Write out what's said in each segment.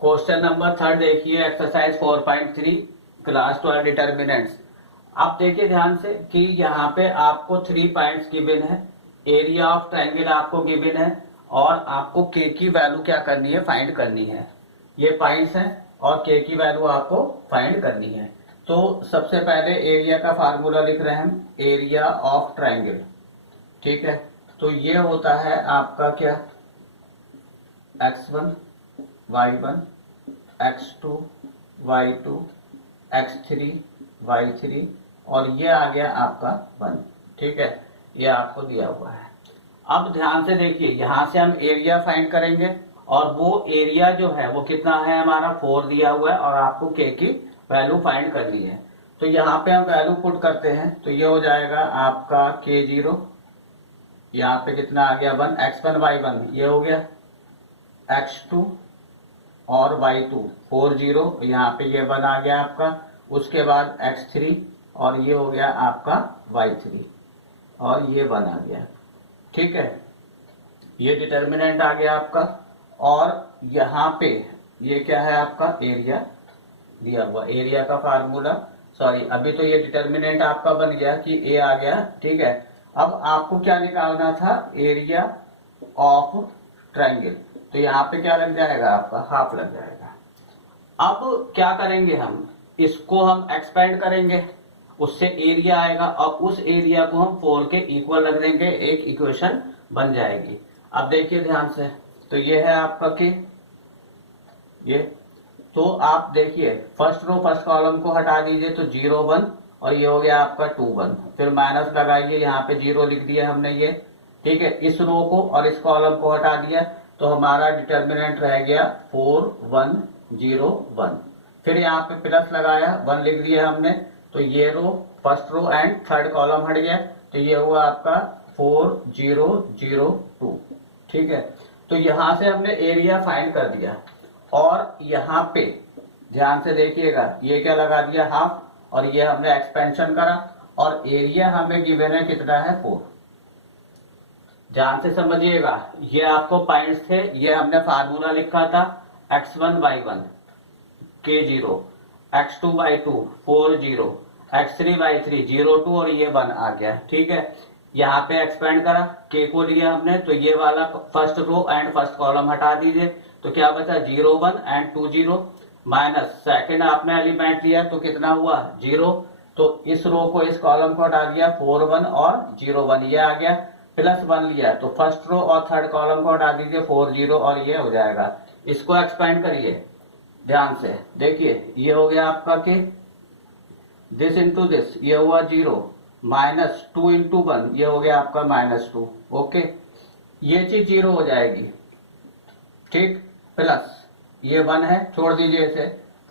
Question number 3 देखिए, exercise 4.3 class 12 determinants. अब देखिए ध्यान से कि यहाँ पे आपको 3 पॉइंट्स गिवन है, एरिया ऑफ ट्रायंगल आपको गिवन है और आपको के की वैल्यू क्या करनी है, फाइंड करनी है। ये पॉइंट्स हैं और के की वैल्यू आपको फाइंड करनी है। तो सबसे पहले एरिया का फार्मूला लिख रहे हैं हम, एरिया ऑफ ट्रायंगल। ठीक है, तो ये होता है आपका क्या, x1 y1 x2 y2 x3 y3 और ये आ गया आपका 1। ठीक है, ये आपको दिया हुआ है। अब ध्यान से देखिए, यहां से हम एरिया फाइंड करेंगे और वो एरिया जो है वो कितना है हमारा 4 दिया हुआ है और आपको के की वैल्यू फाइंड करनी है। तो यहाँ पे हम वैल्यू पुट करते हैं तो ये हो जाएगा आपका k0, यहाँ पे कितना आ गया 1, x1 y1 ये हो गया, x2 और y2 40, यहाँ पे ये 1 आ गया आपका। उसके बाद x3 और ये हो गया आपका y3 और ये 1 आ गया। ठीक है, ये डिटर्मिनेंट आ गया आपका। और यहाँ पे ये क्या है आपका एरिया दिया हुआ, एरिया का फार्मूला, सॉरी अभी तो ये डिटर्मिनेंट आपका बन गया कि ए आ गया। ठीक है, अब आपको क्या निकालना था, एरिया ऑफ ट्रायंगल। तो यहाँ पे क्या लग जाएगा आपका, हाफ लग जाएगा। अब क्या करेंगे हम, इसको हम एक्सपेंड करेंगे, उससे एरिया आएगा और उस एरिया को हम 4 के इक्वल रख देंगे, एक इक्वेशन बन जाएगी। अब देखिए ध्यान से, तो ये है आपका के, ये तो आप देखिए फर्स्ट रो फर्स्ट कॉलम को हटा दीजिए तो 0 1 और ये हो गया आपका 2 1, फिर माइनस लगाइए, यहाँ पे 0 लिख दिया हमने ये। ठीक है, इस रो को और इस कॉलम को हटा दिया तो हमारा डिटर्मिनेंट रह गया 4 1 0 1, फिर यहाँ पे प्लस लगाया 1 लिख दिया हमने, तो ये row first row and third column हट गया तो ये हुआ आपका 4 0 0 2। ठीक है, तो यहां से हमने एरिया फाइंड कर दिया और यहाँ पे ध्यान से देखिएगा, ये क्या लगा दिया हाफ और ये हमने एक्सपेंशन करा और एरिया हमें गिवन है कितना है 4। ध्यान से समझिएगा, ये आपको पॉइंट्स थे, ये हमने फार्मूला लिखा था x1 y1 k0, x2 y2 40, x3 y3 02 और ये 1 आ गया। ठीक है, यहाँ पे एक्सपेंड करा, के को लिया हमने तो ये वाला first row and first column हटा दीजिए तो क्या बचा 0 1 एंड 2 0, माइनस सेकेंड आपने एलिमेंट लिया तो कितना हुआ 0, तो इस रो को इस कॉलम को हटा दिया 4 1 और 0 1 ये आ गया, प्लस 1 लिया तो फर्स्ट रो और थर्ड कॉलम को हटा दीजिए 4 0 और ये हो जाएगा। इसको एक्सपेंड करिए, ध्यान से देखिए, ये हो गया आपका के दिस इंटू दिस, ये हुआ 0 माइनस 2 इंटू 1 ये हो गया आपका -2। ओके, ये चीज 0 हो जाएगी। ठीक, प्लस ये 1 है, छोड़ दीजिए इसे,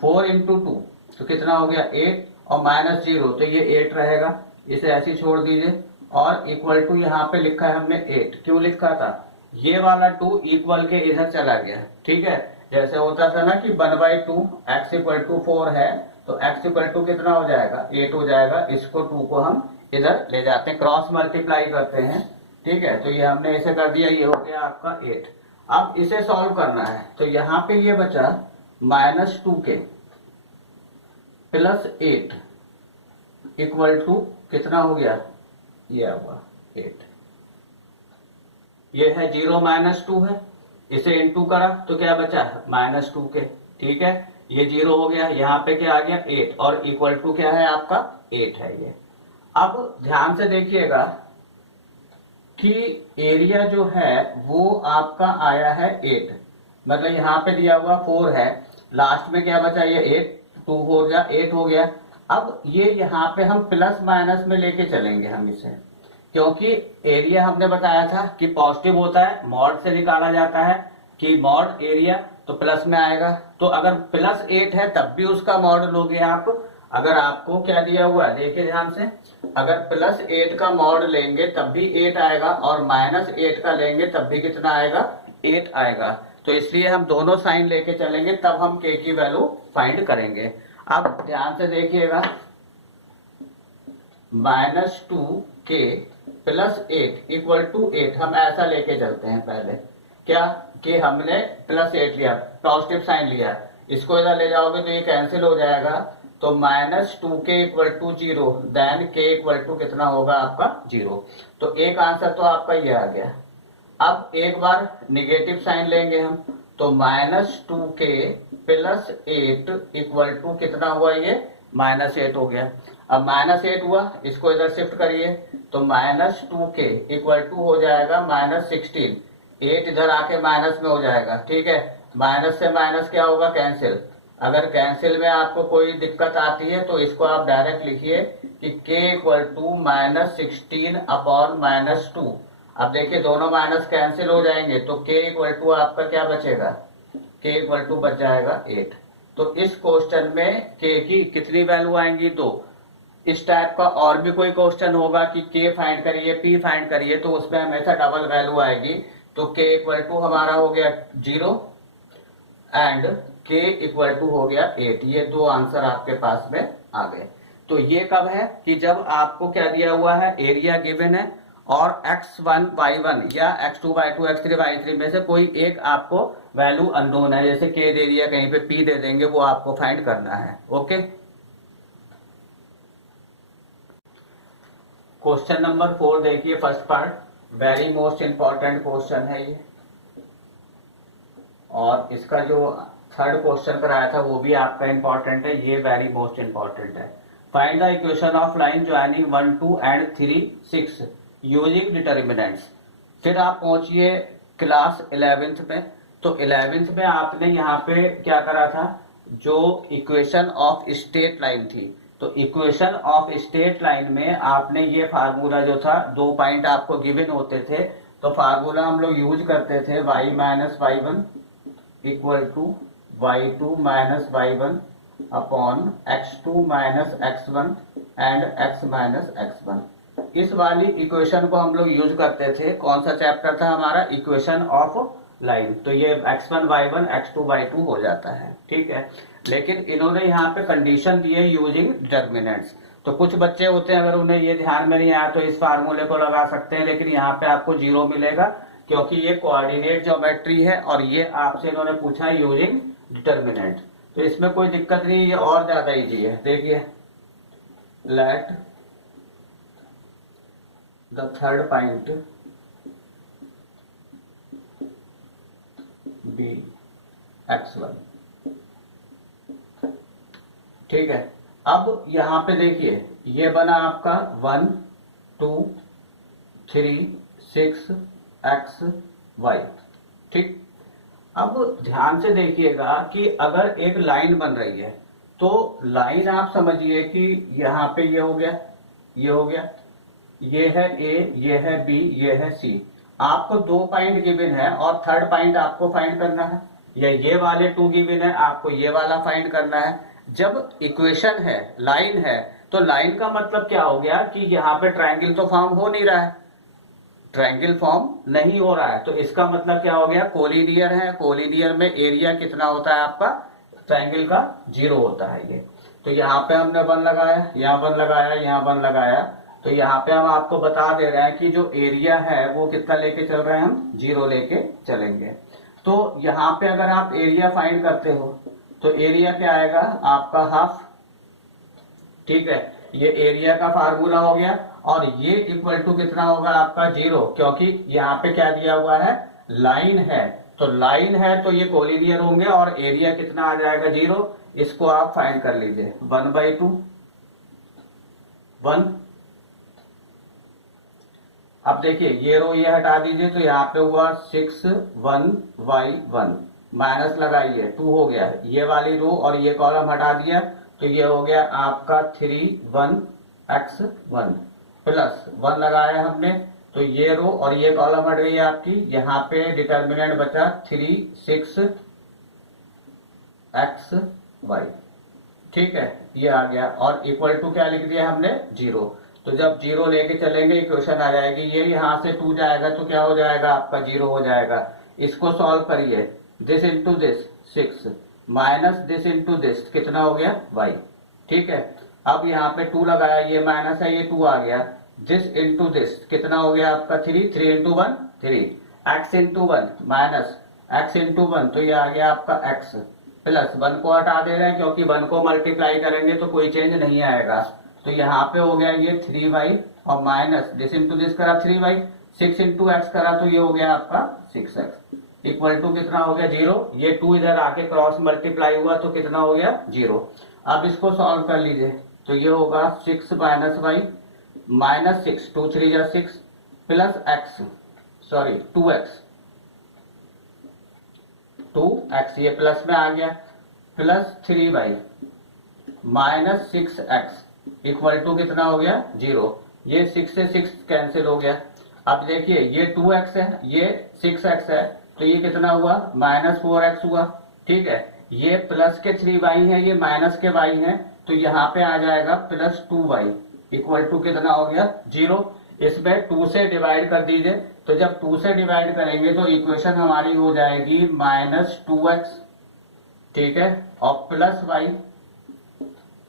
4 इंटू 2 तो कितना हो गया 8 और -0 तो ये 8 रहेगा, इसे ऐसे छोड़ दीजिए और इक्वल टू यहाँ पे लिखा है हमने 8, क्यों लिखा था, ये वाला 2 इक्वल के इधर चला गया। ठीक है, जैसे होता था ना कि 1/2 x = 4 है तो x = कितना हो जाएगा 8 हो जाएगा, इसको 2 को हम इधर ले जाते हैं, क्रॉस मल्टीप्लाई करते हैं। ठीक है, तो ये हमने इसे कर दिया, ये हो गया आपका 8। अब इसे सॉल्व करना है तो यहाँ पे ये बचा -2k + 8 इक्वल टू कितना हो गया, ये हुआ 8। ये है 0 -2 है, इसे इंटू करा तो क्या बचा -2k। ठीक है, ये 0 हो गया, यहाँ पे क्या आ गया 8 और इक्वल टू क्या है आपका 8 है ये। अब ध्यान से देखिएगा कि एरिया जो है वो आपका आया है 8, मतलब यहाँ पे दिया हुआ 4 है, लास्ट में क्या बचा ये 8, 2 हो गया 8 हो गया। अब ये यहाँ पे हम प्लस माइनस में लेके चलेंगे हम इसे, क्योंकि एरिया हमने बताया था कि पॉजिटिव होता है, मॉड से निकाला जाता है कि मॉड एरिया तो प्लस में आएगा, तो अगर +8 है तब भी उसका मॉड लोगे आप। अगर आपको क्या दिया हुआ है देखिए ध्यान से, अगर +8 का मॉड लेंगे तब भी 8 आएगा और -8 का लेंगे तब भी कितना आएगा 8 आएगा, तो इसलिए हम दोनों साइन लेके चलेंगे तब हम के की वैल्यू फाइंड करेंगे। अब ध्यान से देखिएगा, -2k + 8 = 8 हम ऐसा लेके चलते हैं पहले, क्या कि हमने +8 लिया, पॉजिटिव साइन लिया, इसको इधर ले जाओगे तो ये कैंसिल हो जाएगा, तो -2k = 0, देन k = कितना होगा आपका 0। तो एक आंसर तो आपका ये आ गया। अब एक बार निगेटिव साइन लेंगे हम, तो -2k + 8 = कितना हुआ, ये -8 हो गया। अब -8 हुआ, इसको इधर शिफ्ट करिए, तो -2k = हो जाएगा -16, 8 इधर आके माइनस में हो जाएगा, ठीक है। माइनस से माइनस क्या होगा, कैंसिल। अगर कैंसिल में आपको कोई दिक्कत आती है तो इसको आप डायरेक्ट लिखिए कि k = -16/-2। अब देखिए दोनों माइनस कैंसिल हो जाएंगे, तो k = आपका क्या बचेगा, k = बच जाएगा 8। तो इस क्वेश्चन में k की कितनी वैल्यू आएंगी, 2। इस टाइप का और भी कोई क्वेश्चन होगा कि k फाइंड करिए, p फाइंड करिए, तो उसमें हमेशा डबल वैल्यू आएगी। तो k = हमारा हो गया 0 एंड k = हो गया 8। ये दो आंसर आपके पास में आ गए। तो ये कब है कि जब आपको क्या दिया हुआ है, एरिया गिवन है और x1 y1 या x2 y2 x3 y3 में से कोई एक आपको वैल्यू अननोन है, जैसे k दे दिया, कहीं पे p दे देंगे, वो आपको फाइंड करना है। ओके, क्वेश्चन नंबर 4 देखिए, first part, very most important question है ये, और इसका जो थर्ड क्वेश्चन कराया था वो भी आपका इंपॉर्टेंट है, ये वेरी मोस्ट इंपॉर्टेंट है। Find the equation of line joining 1 2 and 3 6 using determinants. फिर आप पहुंचिए क्लास 11th में। तो 11th में आपने यहाँ पे क्या करा था, जो इक्वेशन ऑफ स्ट्रेट लाइन थी, तो इक्वेशन ऑफ स्ट्रेट लाइन में आपने ये फार्मूला जो था, 2 पॉइंट आपको गिवन होते थे, तो फार्मूला हम लोग यूज करते थे y - y1 = y2 - y1 upon x2 - x1 and x - x1। इस वाली इक्वेशन को हम लोग यूज करते थे। कौन सा चैप्टर था हमारा, इक्वेशन ऑफ लाइन। तो ये x1 y1 x2 y2 हो जाता है, ठीक है। लेकिन इन्होंने यहाँ पे कंडीशन दी है यूजिंग डिटर्मिनेंट्स। तो कुछ बच्चे होते हैं, अगर उन्हें ये ध्यान में नहीं आया तो इस फार्मूले को लगा सकते हैं, लेकिन यहाँ पे आपको 0 मिलेगा, क्योंकि ये कोऑर्डिनेट ज्योमेट्री है और ये आपसे इन्होंने पूछा है यूजिंग डिटर्मिनेंट। तो इसमें कोई दिक्कत नहीं, ये और ज्यादा इजी है। देखिए, let the third point be x1, ठीक है। अब यहां पे देखिए, ये बना आपका 1 2 3 6 x y, ठीक। अब ध्यान से देखिएगा कि अगर एक लाइन बन रही है, तो लाइन आप समझिए कि यहाँ पे ये हो गया, ये हो गया, ये है A, ये है B, ये है C। आपको 2 पॉइंट गिवन है और थर्ड पॉइंट आपको फाइंड करना है, या ये वाले 2 गिवन है, आपको ये वाला फाइंड करना है। जब इक्वेशन है, लाइन है, तो लाइन का मतलब क्या हो गया कि यहाँ पे ट्रायंगल तो फॉर्म हो नहीं रहा है, ट्रायंगल फॉर्म नहीं हो रहा है, तो इसका मतलब क्या हो गया, कोलिनियर है। कोलिनियर में एरिया कितना होता है आपका, ट्रायंगल का 0 होता है ये। तो यहाँ पे हमने 1 लगाया, यहाँ 1 लगाया, यहाँ 1 लगाया, तो यहाँ पे हम आपको बता दे रहे हैं कि जो एरिया है वो कितना लेके चल रहे हैं, हम 0 लेके चलेंगे। तो यहाँ पे अगर आप एरिया फाइंड करते हो तो एरिया क्या आएगा आपका, हाफ, ठीक है। ये एरिया का फार्मूला हो गया, और ये इक्वल टू कितना होगा आपका 0, क्योंकि यहाँ पे क्या दिया हुआ है, लाइन है। तो लाइन है तो ये कोलिनियर होंगे, और एरिया कितना आ जाएगा 0। इसको आप फाइंड कर लीजिए, 1/2 1। अब देखिए, ये रो ये हटा दीजिए, तो यहाँ पे हुआ 6 1 y 1, माइनस लगाइए, 2 हो गया। ये वाली रो और ये कॉलम हटा दिया, तो ये हो गया आपका 3 1 x 1 प्लस 1 लगाया हमने, तो ये रो और ये कॉलम हट गई आपकी। यहाँ पे डिटर्मिनेंट बचा 3 6 x y, ठीक है, ये आ गया। और इक्वल टू क्या लिख दिया हमने, 0। तो जब 0 लेके चलेंगे इक्वेशन आ जाएगी, ये यहाँ से 2 जाएगा तो क्या हो जाएगा आपका 0 हो जाएगा। इसको सॉल्व करिए, this into this 6 minus this into this कितना हो गया y, ठीक है। अब यहाँ पे 2 लगाया, ये माइनस है, ये 2 आ गया, दिस इंटू दिस कितना हो गया आपका 3 3 into 1 3, x into 1 minus x into 1, तो ये आ गया आपका x प्लस 1 को हटा दे रहे हैं क्योंकि 1 को मल्टीप्लाई करेंगे तो कोई चेंज नहीं आएगा। तो यहाँ पे हो गया ये 3y और माइनस दिस इंटू दिस करा 3y, 6 इंटू एक्स करा तो ये हो गया आपका 6x इक्वल टू कितना हो गया 0। ये 2 इधर आके क्रॉस मल्टीप्लाई हुआ तो कितना हो गया 0। अब इसको सॉल्व कर लीजिए तो ये होगा 6 माइनस वाई माइनस 6, 2 3 जा 6 प्लस एक्स सॉरी 2x ये प्लस में आ गया plus 3y minus 6x equal to कितना हो गया 0। ये 6 से 6 कैंसिल हो गया। अब देखिए ये 2x है ये 6x है तो ये कितना हुआ माइनस 4x हुआ। ठीक है, ये प्लस के 3y है ये माइनस के y है तो यहाँ पे आ जाएगा प्लस 2y इक्वल टू कितना हो गया 0। इसमें 2 से डिवाइड कर दीजिए तो जब 2 से डिवाइड करेंगे तो इक्वेशन हमारी हो जाएगी माइनस 2x, ठीक है, और प्लस y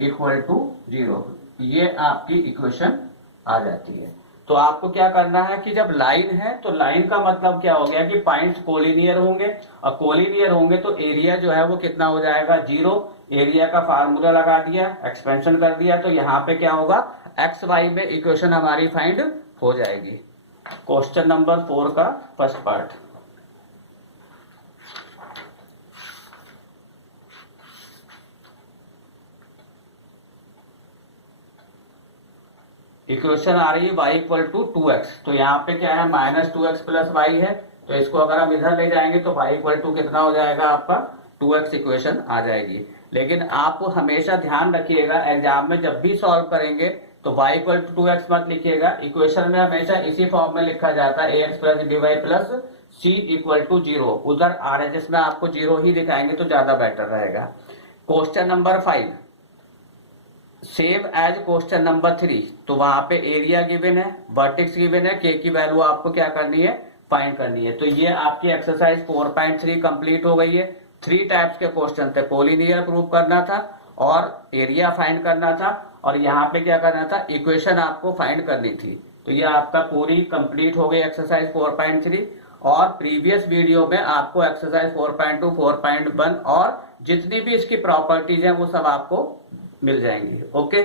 इक्वल टू 0। ये आपकी इक्वेशन आ जाती है। तो आपको क्या करना है कि जब लाइन है तो लाइन का मतलब क्या हो गया कि पॉइंट्स कोलिनियर होंगे और कोलिनियर होंगे तो एरिया जो है वो कितना हो जाएगा 0। एरिया का फार्मूला लगा दिया, एक्सपेंशन कर दिया तो यहाँ पे क्या होगा एक्स वाई में इक्वेशन हमारी फाइंड हो जाएगी। क्वेश्चन नंबर 4 का फर्स्ट पार्ट। इक्वेशन आ रही है y इक्वल टू 2x, तो यहाँ पे क्या है माइनस 2x प्लस वाई है तो इसको अगर हम इधर ले जाएंगे तो y इक्वल टू कितना हो जाएगा आपका 2x इक्वेशन आ जाएगी। लेकिन आप हमेशा ध्यान रखिएगा एग्जाम में जब भी सॉल्व करेंगे तो y इक्वल टू 2x मत लिखिएगा, इक्वेशन में हमेशा इसी फॉर्म में लिखा जाता है ax plus dy plus c equal to 0। उधर RHS में आपको 0 ही दिखाएंगे तो ज्यादा बेटर रहेगा। Question number 5 same as question number 3, तो वहां पे एरिया गिवन है, वर्टेक्स गिवन है, के की वैल्यू आपको क्या करनी है फाइंड करनी है। तो ये आपकी एक्सरसाइज 4.3 कंप्लीट हो गई है। 3 टाइप्स के क्वेश्चन थे, कोलिनियर प्रूव करना था और एरिया फाइंड करना था और यहाँ पे क्या करना था इक्वेशन आपको फाइंड करनी थी। तो ये आपका पूरी कंप्लीट हो गई एक्सरसाइज 4.3 और प्रीवियस वीडियो में आपको एक्सरसाइज 4.2, 4.1 और जितनी भी इसकी प्रॉपर्टीज हैं वो सब आपको मिल जाएंगी। ओके।